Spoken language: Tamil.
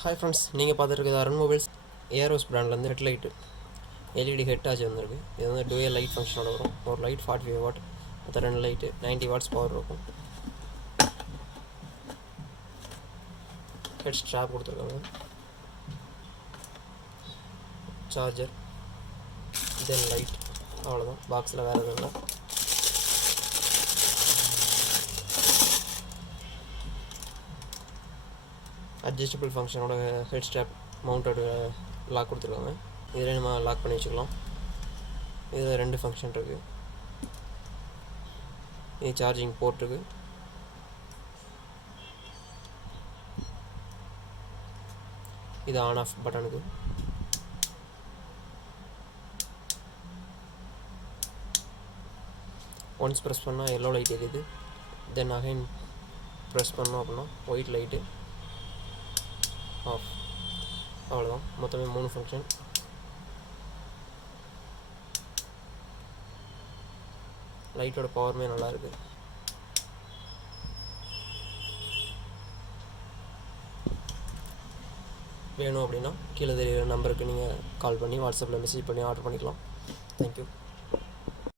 ஹாய் ஃப்ரெண்ட்ஸ், நீங்கள் பார்த்துருக்குது அருண் மொபைல்ஸ் ஏரோஸ் பிராண்ட்லேருந்து ஹெட்லைட்டு எல்இடி ஹெட் டாச் வந்திருக்கு. இது வந்து டூயல் லைட் ஃபங்க்ஷனோட வரும். ஒரு லைட் 45 வாட், மற்ற 2 லைட்டு 90 வாட்ஸ் பவர் இருக்கும். ஹெட் ஸ்ட்ராப் கொடுத்துருக்காங்க, சார்ஜர், தென் லைட். அவ்வளோதான், பாக்ஸில் வேறு எதுவும் இல்லை. அட்ஜஸ்டபிள் ஃபங்க்ஷனோட ஹெட் ஸ்ட்ராப் மவுண்டட் லாக் கொடுத்துருக்காங்க. இதில் நம்ம லாக் பண்ணி வச்சுக்கலாம். இதில் 2 ஃபங்க்ஷன் இருக்குது. இது சார்ஜிங் போர்ட் இருக்குது. இது ஆன் ஆஃப் பட்டனுக்கு. ஒன்ஸ் ப்ரெஸ் பண்ணால் எல்லோ லைட் எரியுது. தென் அகைன் ப்ரெஸ் பண்ணோம் அப்படின்னா ஒயிட் லைட்டு ஆஃப். அவ்வளோதான், மொத்தமே 3 ஃபங்க்ஷன். லைட்டோட பவருமே நல்லாயிருக்கு. வேணும் அப்படின்னா கீழே தெரியுற நம்பருக்கு நீங்கள் கால் பண்ணி வாட்ஸ்அப்பில் மெசேஜ் பண்ணி ஆர்டர் பண்ணிக்கலாம். தேங்க்யூ.